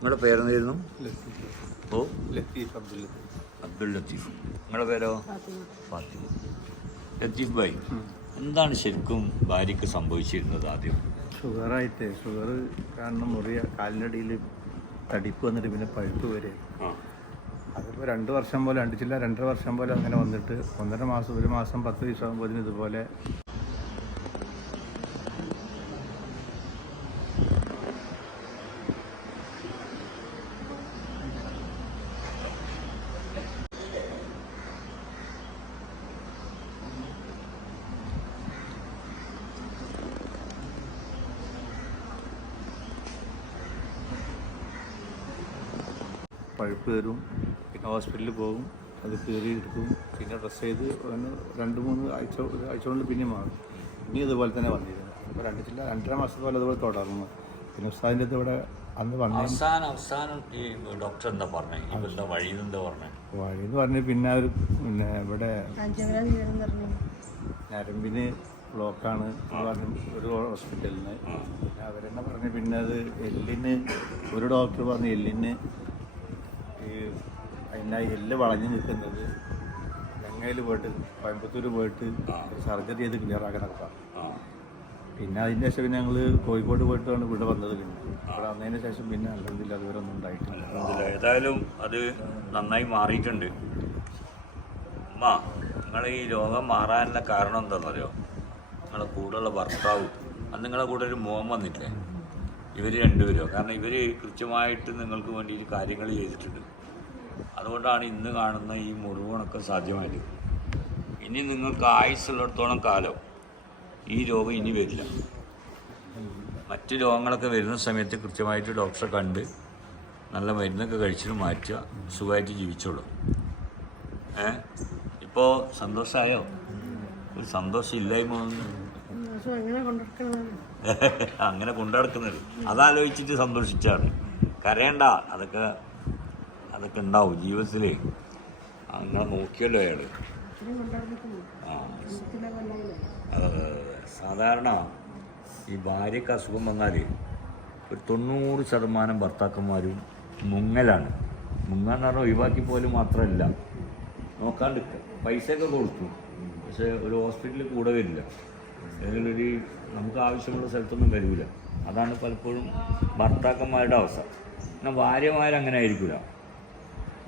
നിങ്ങളുടെ പേരെന്തായിരുന്നു? ഓ? ലത്തീഫ് അബ്ദുൽ അബ്ദുൽ ലത്തീഫ്. നിങ്ങളുടെ പേരോ? ഫാത്തിമ. ലത്തീഫ് ഭായ് എന്താണ് ശരിക്കും ഭാര്യക്ക് സംഭവിച്ചിരുന്നത് ആദ്യം? ഷുഗറായിട്ട് ഷുഗർ കാരണം മുറിയ കാലിന്റെ അടിയിൽ തടിപ്പ് വന്നിട്ട് പിന്നെ പഴുപ്പ് വരെ. അതിപ്പോൾ രണ്ട് വർഷം പോലെ രണ്ട് ചില്ല രണ്ടര വർഷം പോലെ അങ്ങനെ വന്നിട്ട് ഒന്നര മാസം ഒരു മാസം പത്ത് ദിവസം ആകുമ്പോൾ ഇതുപോലെ പഴുപ്പ് തരും പിന്നെ ഹോസ്പിറ്റലിൽ പോകും അത് കീറി എടുക്കും പിന്നെ ഡ്രസ്സ് ചെയ്ത് രണ്ട് മൂന്ന് ആഴ്ച ഒരു ആഴ്ച കൊണ്ട് പിന്നെ മാറും. പിന്നെ ഇതുപോലെ തന്നെ വന്നിരുന്നു അപ്പോൾ രണ്ട് ചില്ല രണ്ടര മാസം പോലെ അതുപോലെ തുടർന്നു. പിന്നെ ഉസ്താദിന്റെ അടുത്ത് ഇവിടെ അന്ന് വന്നു അവസാനം അവസാനം ഈ ഡോക്ടർ എന്താ പറഞ്ഞത് ഇവരുടെ വഴി എന്താ പറഞ്ഞത് വഴി എന്ന് പറഞ്ഞ് പിന്നെ അവർ പിന്നെ ഇവിടെ ഞരമ്പിന് ബ്ലോക്കാണ് എന്ന് പറഞ്ഞ് ഒരു ഹോസ്പിറ്റലിന്. അവരെന്നെ പറഞ്ഞ് പിന്നെ അത് എല്ലിന് ഒരു ഡോക്ടർ പറഞ്ഞ് എല്ലിന് ഈ അതിന്റെ എല്ല് വളഞ്ഞു നിൽക്കുന്നത് ലങ്ങയിൽ പോയിട്ട് കോയമ്പത്തൂർ പോയിട്ട് സർജറി ചെയ്ത് ക്ലിയർ ആക്കി നടക്കാം. പിന്നെ അതിന്റെ ശേഷം പിന്നെ ഞങ്ങൾ കോഴിക്കോട് പോയിട്ടാണ് ഇവിടെ വന്നത് പിന്നെ. ഇവിടെ വന്നതിന് ശേഷം പിന്നെ അല്ലെന്നില്ല അതുവരെ ഒന്നും ഉണ്ടായിട്ടില്ല. ഏതായാലും അത് നന്നായി മാറിയിട്ടുണ്ട്. അമ്മ നിങ്ങൾ ഈ രോഗം മാറാനുള്ള കാരണം എന്താണെന്നറിയോ നിങ്ങളെ കൂടെയുള്ള ഭർത്താവ് അന്ന് നിങ്ങളെ കൂടെ ഒരു മോഹം വന്നിട്ടില്ലേ ഇവർ രണ്ടുപേരോ. കാരണം ഇവർ കൃത്യമായിട്ട് നിങ്ങൾക്ക് വേണ്ടി കാര്യങ്ങൾ ചെയ്തിട്ടുണ്ട്. അതുകൊണ്ടാണ് ഇന്ന് കാണുന്ന ഈ മുറിവുണൊക്കെ സാധ്യമായത്. ഇനി നിങ്ങൾക്ക് ആയുസ്സുള്ളിടത്തോളം കാലം ഈ രോഗം ഇനി വരില്ല. മറ്റ് രോഗങ്ങളൊക്കെ വരുന്ന സമയത്ത് കൃത്യമായിട്ട് ഡോക്ടറെ കണ്ട് നല്ല മരുന്നൊക്കെ കഴിച്ചിട്ട് മാറ്റുക സുഖമായിട്ട് ജീവിച്ചോളൂ. ഏ? ഇപ്പോൾ സന്തോഷമായോ ഒരു സന്തോഷം ഇല്ലായ്മ അങ്ങനെ കൊണ്ടുനടക്കുന്നത് അതാലോചിച്ചിട്ട് സന്തോഷിച്ചാണ്. കരയണ്ട. അതൊക്കെ അതൊക്കെ ഉണ്ടാവും ജീവിതത്തിലേ. അങ്ങനെ നോക്കിയല്ലോ അയാൾ ആ. അതെ സാധാരണ ഈ ഭാര്യയ്ക്ക് അസുഖം വന്നാൽ ഒരു തൊണ്ണൂറ് ശതമാനം ഭർത്താക്കന്മാരും മുങ്ങലാണ്. മുങ്ങാന്ന് പറഞ്ഞാൽ ഒഴിവാക്കി പോലും മാത്രമല്ല നോക്കാണ്ട് പൈസയൊക്കെ കൊടുത്തു. പക്ഷേ ഒരു ഹോസ്പിറ്റലിൽ കൂടെ വരില്ല. ഒരു നമുക്ക് ആവശ്യമുള്ള സ്ഥലത്തൊന്നും വരില്ല അതാണ് പലപ്പോഴും ഭർത്താക്കന്മാരുടെ അവസ്ഥ. എന്നാൽ ഭാര്യമാരങ്ങനെ ആയിരിക്കില്ല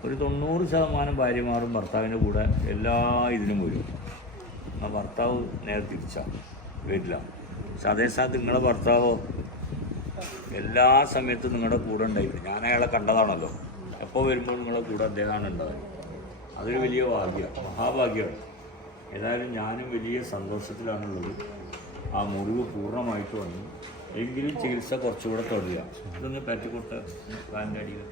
ഒരു തൊണ്ണൂറ് ശതമാനം ഭാര്യമാരും ഭർത്താവിന്റെ കൂടെ എല്ലാ ഇതിനും വരും. ആ ഭർത്താവ് നേരെ തിരിച്ചാണ് വരില്ല പക്ഷെ നിങ്ങളുടെ ഭർത്താവോ? എല്ലാ സമയത്തും നിങ്ങളുടെ കൂടെ ഉണ്ടായിരുന്നു ഞാൻ അയാളെ കണ്ടതാണല്ലോ. എപ്പോൾ വരുമ്പോൾ നിങ്ങളുടെ കൂടെ അദ്ദേഹമാണ് ഉണ്ടാവുക അതൊരു വലിയ ഭാഗ്യമാണ് മഹാഭാഗ്യമാണ്. ഏതായാലും ഞാനും വലിയ സന്തോഷത്തിലാണുള്ളത്. ആ മുറിവ് പൂർണമായിട്ട് വന്നു. എങ്കിലും ചികിത്സ കുറച്ചുകൂടെ തുടരുക. ഇതൊന്ന് പറ്റിക്കൊട്ട് കാലിന്റെ അടിയിൽ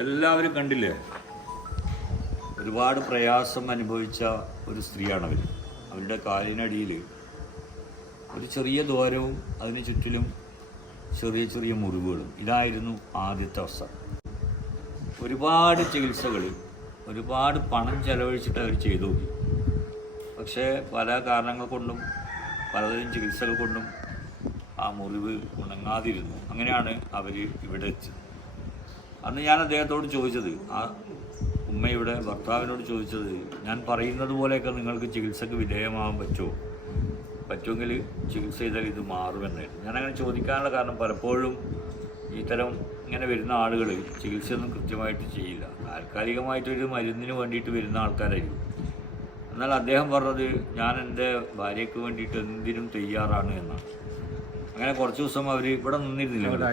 എല്ലാവരും കണ്ടില്ലേ? ഒരുപാട് പ്രയാസം അനുഭവിച്ച ഒരു സ്ത്രീയാണ് അവർ അവരുടെ കാലിനടിയിൽ ഒരു ചെറിയ ദ്വാരവും അതിന് ചുറ്റിലും ചെറിയ ചെറിയ മുറിവുകളും. ഇതായിരുന്നു ആദ്യത്തെ അവസ്ഥ. ഒരുപാട് ചികിത്സകൾ ഒരുപാട് പണം ചെലവഴിച്ചിട്ട് അവർ ചെയ്തു നോക്കി. പക്ഷേ പല കാരണങ്ങൾ കൊണ്ടും പലതരം ചികിത്സകൾ കൊണ്ടും ആ മുറിവ് ഉണങ്ങാതിരുന്നു. അങ്ങനെയാണ് അവർ ഇവിടെ എത്തിയത്. അന്ന് ഞാൻ അദ്ദേഹത്തോട് ചോദിച്ചത് ആ ഉമ്മയുടെ ഭർത്താവിനോട് ചോദിച്ചത് ഞാൻ പറയുന്നത് പോലെയൊക്കെ നിങ്ങൾക്ക് ചികിത്സക്ക് വിധേയമാകാൻ പറ്റുമോ? പറ്റുമെങ്കിൽ ചികിത്സ ചെയ്താൽ ഇത് മാറുമെന്നായിരുന്നു ഞാനങ്ങനെ ചോദിക്കാനുള്ള കാരണം പലപ്പോഴും ഇത്തരം ഇങ്ങനെ വരുന്ന ആളുകൾ ചികിത്സയൊന്നും കൃത്യമായിട്ട് ചെയ്യില്ല. താൽക്കാലികമായിട്ടൊരു മരുന്നിന് വേണ്ടിയിട്ട് വരുന്ന ആൾക്കാരായിരിക്കും. എന്നാൽ അദ്ദേഹം പറഞ്ഞത് ഞാൻ എന്റെ ഭാര്യയ്ക്ക് വേണ്ടിയിട്ട് എന്തിനും തയ്യാറാണ് എന്നാണ്. അങ്ങനെ കുറച്ച് ദിവസം അവർ ഇവിടെ നിന്നിരുന്നില്ല.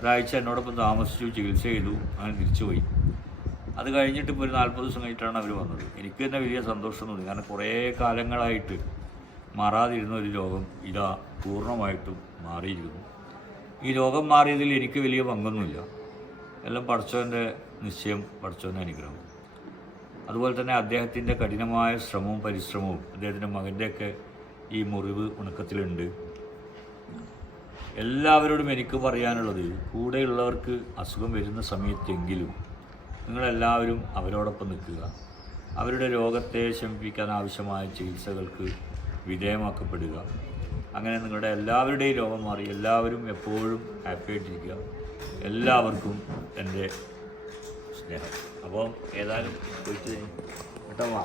ഒരാഴ്ച എന്നോടൊപ്പം താമസിച്ചു ചികിത്സ ചെയ്തു അങ്ങനെ തിരിച്ചുപോയി. അത് കഴിഞ്ഞിട്ട് ഇപ്പോൾ ഒരു നാൽപ്പത് ദിവസം കഴിഞ്ഞിട്ടാണ് അവർ വന്നത്. എനിക്ക് തന്നെ വലിയ സന്തോഷം തോന്നി കാരണം കുറേ കാലങ്ങളായിട്ട് മാറാതിരുന്ന ഒരു രോഗം ഇതാ പൂർണമായിട്ടും മാറിയിരിക്കുന്നു. ഈ രോഗം മാറിയതിൽ എനിക്ക് വലിയ പങ്കൊന്നുമില്ല. എല്ലാം പഠിച്ചവന്റെ നിശ്ചയം പഠിച്ചവന്റെ അനുഗ്രഹം. അതുപോലെ തന്നെ അദ്ദേഹത്തിന്റെ കഠിനമായ ശ്രമവും പരിശ്രമവും അദ്ദേഹത്തിന്റെ മകന്റെയൊക്കെ ഈ മുറിവ് ഉണക്കത്തിലുണ്ട്. എല്ലാവരോടും എനിക്ക് പറയാനുള്ളത് കൂടെയുള്ളവർക്ക് അസുഖം വരുന്ന സമയത്തെങ്കിലും നിങ്ങളെല്ലാവരും അവരോടൊപ്പം നിൽക്കുക. അവരുടെ രോഗത്തെ ശമിപ്പിക്കാൻ ആവശ്യമായ ചികിത്സകൾക്ക് വിധേയമാക്കപ്പെടുക. അങ്ങനെ നിങ്ങളുടെ എല്ലാവരുടെയും രോഗം മാറി എല്ലാവരും എപ്പോഴും ഹാപ്പി ആയിട്ടിരിക്കുക. എല്ലാവർക്കും എന്റെ സ്നേഹം. അപ്പോൾ ഏതായാലും പോയിട്ട് കേട്ടോ വാ.